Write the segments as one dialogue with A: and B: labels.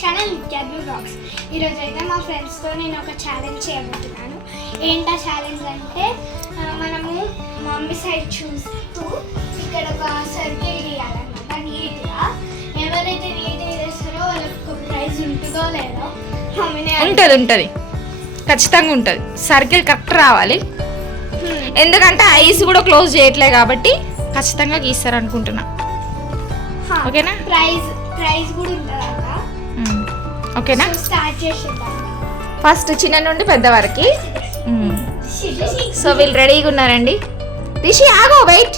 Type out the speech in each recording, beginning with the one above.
A: Channel నిత్యాద్రి blogs ఈరోజు అయితే మా ఫ్రెండ్స్తో నేను ఒక ఛాలెంజ్ చేయబోతున్నాను. ఏంటా ఛాలెంజ్ అంటే మనము మమ్మీ సైడ్ చూస్తూ ఇక్కడ ఒక సర్కిల్ గీయాలన్నమాట నీట్గా. ఎవరైతే నీట్గా చేస్తారో వాళ్ళకి ప్రైజ్ ఉంటుందో లేదో మమ్మీనే
B: ఉంటుంది ఉంటుంది. ఖచ్చితంగా ఉంటుంది. సర్కిల్ కరెక్ట్ రావాలి. ఎందుకంటే ఐస్ కూడా క్లోజ్ చేయట్లే కాబట్టి ఖచ్చితంగా గీస్తారు అనుకుంటున్నా ఓకేనా?
A: ప్రైజ్ ప్రైజ్ కూడా ఉంటుందంట
B: మ్మ్. ఓకేనా?
A: స్టార్ట్ చేసేద్దాం.
B: ఫస్ట్ చిన్న నుండి పెద్ద వరకు. సో వీళ్ళు రెడీగా ఉన్నారండి. రిషి ఆగో వెయిట్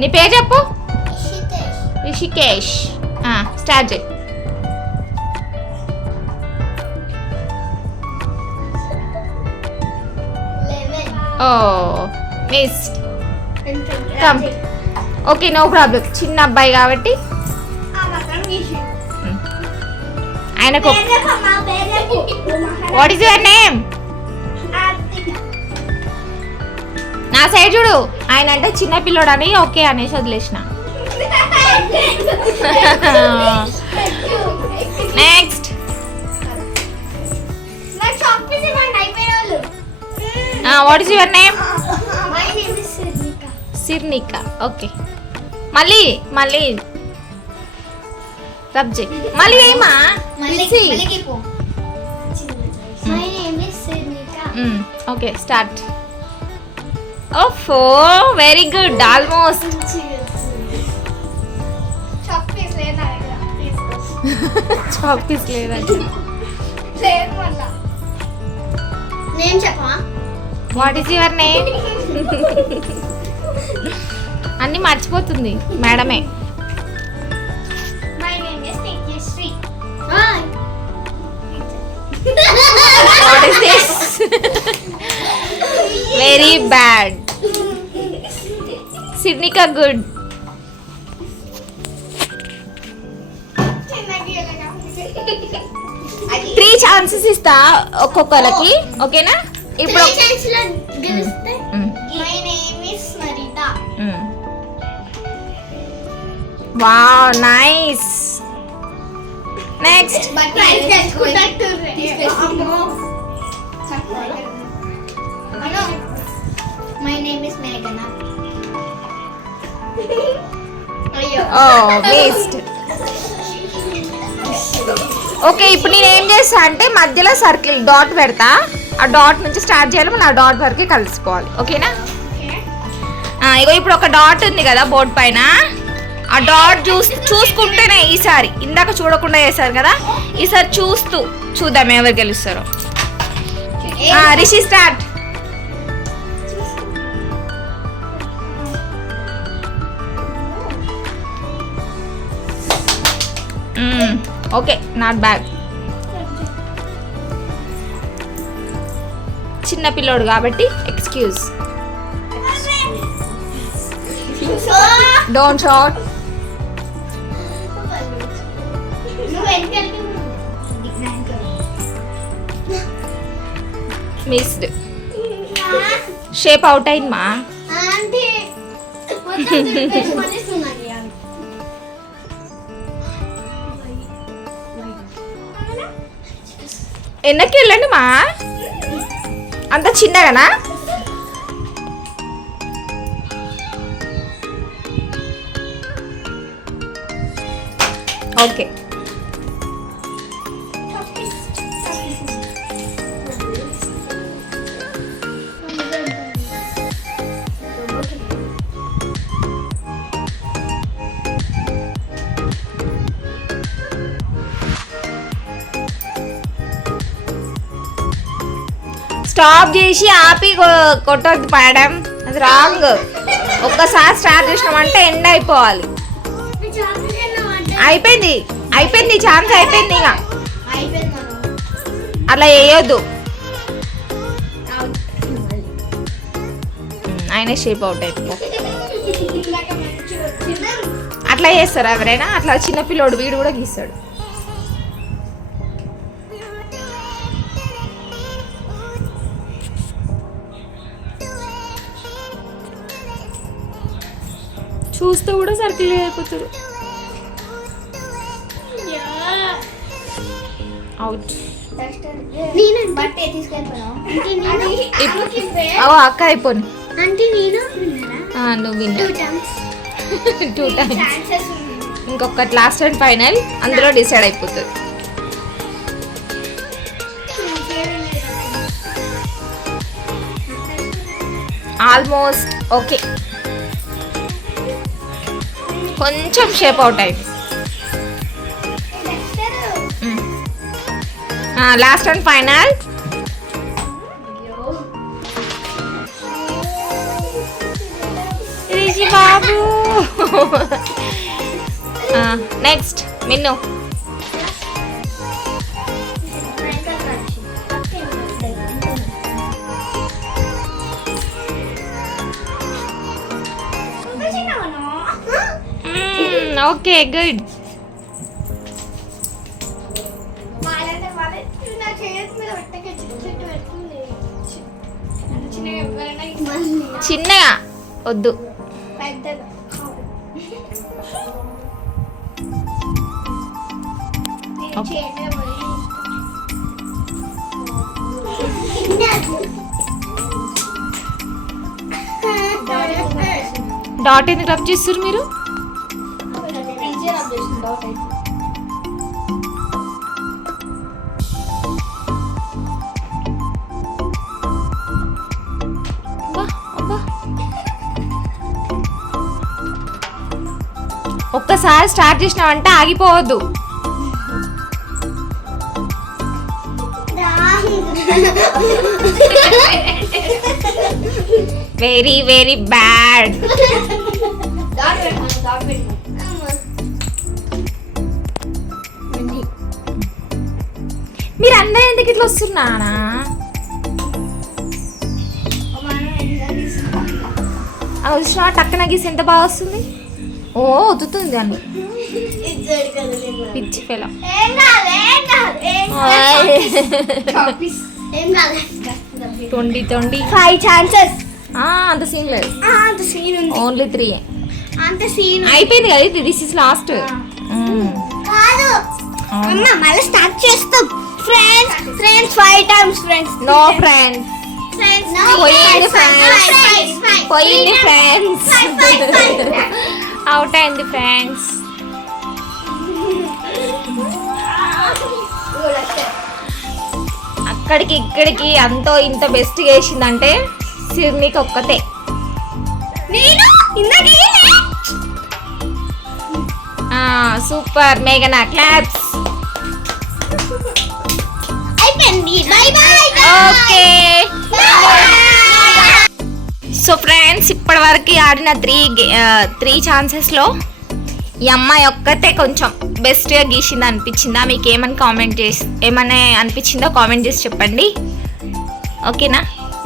B: నీ పేరు చెప్పు? రిషికేష్. స్టార్ట్ చేయి. ఓ missed Come. Okay no problem చిన్న అబ్బాయి కాబట్టి. ఆయనకు వాట్ ఈస్ యువర్ నేమ్ నా సైడ్ చూడు. ఆయన అంటే చిన్న పిల్లోడని ఓకే అనేసి వదిలేసిన. Next what is your name Sirnika okay మళ్ళీ మళ్ళీ. రబ్ చేయి మళ్ళీ ఏమా okay start. ఓఫో very good almost. Chalk piece లేదండి
A: నేను చెప్పా
B: వాట్ ఈస్ యువర్ నేమ్ అన్ని మర్చిపోతుంది మేడమే. What is this very bad Sidnika good three chances ఇస్తా ఒక్కొక్కరికి ఓకేనా ఇప్పుడు
A: గెలిస్తే
B: మ్,
A: my name is Smaritha
B: hmm. Wow nice next
A: Anu my name is మేఘనా అయ్యో
B: ఓ వేస్ట్ ఓకే ఇప్పుడు నేను ఏం చేస్తా అంటే మధ్యలో సర్కిల్ డాట్ పెడతా. ఆ డాట్ నుంచి స్టార్ట్ చేయాలి మనం ఆ డాట్ వరకే కలిసిపోవాలి ఓకేనా ఆ, ఇగో ఇప్పుడు ఒక డాట్ ఉంది కదా బోర్డ్ పైన. ఆ డాట్ చూస్ చూసుకుంటేనే ఈసారి ఇందాక చూడకుండా చేశారు కదా? ఈసారి చూస్తూ చూద్దాం ఎవరు గెలుస్తారో. ఆ, Rishi start. Okay not bad. చిన్న పిల్లోడు కాబట్టి excuse. Don't shot missed shape out అయింది మా. వెనక్కి వెళ్ళండి మా. అంత చిన్నగానా? ఓకే స్టాప్ చేసి ఆపి కొట్టద్దు కొట్టొద్దు మేడం. అది రాంగ్ ఒక్కసారి స్టార్ట్ చేసినామంటే ఎండ్ అయిపోవాలి. అయిపోయింది. అయిపోయింది ఛాన్స్ అయిపోయింది ఇక.
A: అలా
B: అట్లా వేయొద్దు ఆయన షేప్ అవుట్ అయిపో అట్లా చేస్తారు ఎవరైనా? అట్లా చిన్న పిల్లోడు వీడు కూడా గీస్తాడు. చూస్తూ కూడా సర్కిల్ అయిపోతాడు
A: యా.
B: అవుట్ అక్క
A: విన్నారా
B: నువ్వు
A: టూ
B: విన్నా
A: ఛాన్స్
B: టూ టైమ్స్ ఇంకొకటి లాస్ట్ అండ్ ఫైనల్ అందులో డిసైడ్ అయిపోతుంది. ఆల్మోస్ట్ ఓకే కొంచెం షేప్ అవుట్ అయింది last and final Rishi Babu. Next Minnu.
A: చుట్టూ పెడుతుంది. చిన్నగా
B: వద్దు. డాట్ ఎందుకు రబ్ చేస్తారు మీరు?
A: డాట్ అయితే.
B: ఒక్కసారి స్టార్ట్ చేసినావంటే ఆగిపోవద్దు. వెరీ వెరీ బ్యాడ్ మీరు అందరూ ఎందుకు ఇట్లా వస్తున్నానా అవసరం టక్కన గీసి ఎంత బాగా వస్తుంది? ఓ వద్దుతుంది అని పిచ్చి
A: ఫైవ్ ఛాన్సెస్
B: అంత సీన్ లేదు.
A: అంత సీన్ ఉంది.
B: ఓన్లీ త్రీ
A: అంత సీన్
B: అయిపోయింది కదా ఇది. దిస్ ఇస్ లాస్ట్
A: కాదు. అమ్మ మళ్ళీ స్టార్ట్ చేస్తాం. Friends friends five times friends
B: no friends
A: friends
B: పోయింది ఫ్రెండ్స్ పోయింది ఫ్రెండ్స్ అవుట్ అయింది ఫ్రెండ్స్ అక్కడికి ఇక్కడికి అంతో ఇంత బెస్ట్ వేసిందంటే సిర్నికి ఒక్కతే.
A: నేను?
B: సూపర్. మేఘనా క్లాప్స్
A: అయిపోయింది bye bye
B: okay. So friends ఇప్పటి వరకు ఆడిన త్రీ త్రీ ఛాన్సెస్లో ఈ అమ్మాయి ఒక్కతే కొంచెం బెస్ట్గా గీసింది అనిపించిందా? మీకు ఏమని కామెంట్ చేసి ఏమని అనిపించిందో కామెంట్ చేసి చెప్పండి. ఓకేనా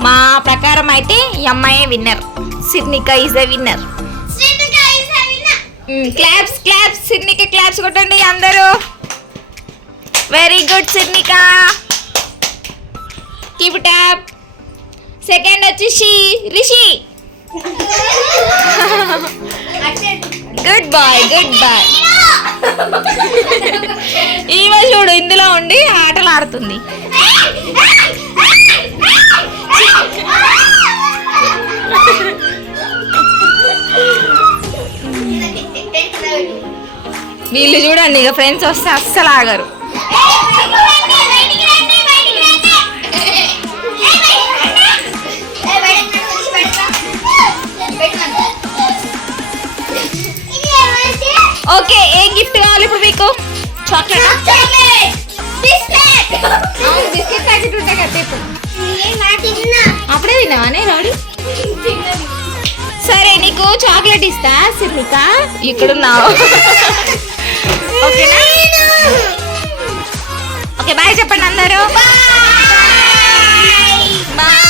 B: మా ప్రకారం అయితే ఈ అమ్మాయే winner Sirnika is the winner claps claps Sirnika claps కొట్టండి అందరూ. Very good Sirnika keep tap second she Rishi. Good boy good boy ఈమె చూడు ఇందులో ఉండి ఆటలు ఆడుతుంది. వీళ్ళు చూడండి ఇక ఫ్రెండ్స్ వస్తే అస్సలు ఆగరు. మీకు చాక్లెట్ బిస్కెట్ ప్యాకెట్ ఉంటాయి కదా ఇప్పుడు అప్పుడే తిన్నావానే రాడు సరే నీకు చాక్లెట్ ఇస్తా సిర్నిక ఇక్కడ ఉన్నావు ఓకేనా ఓకే బాయ్ చెప్పండి అందరూ. బాయ్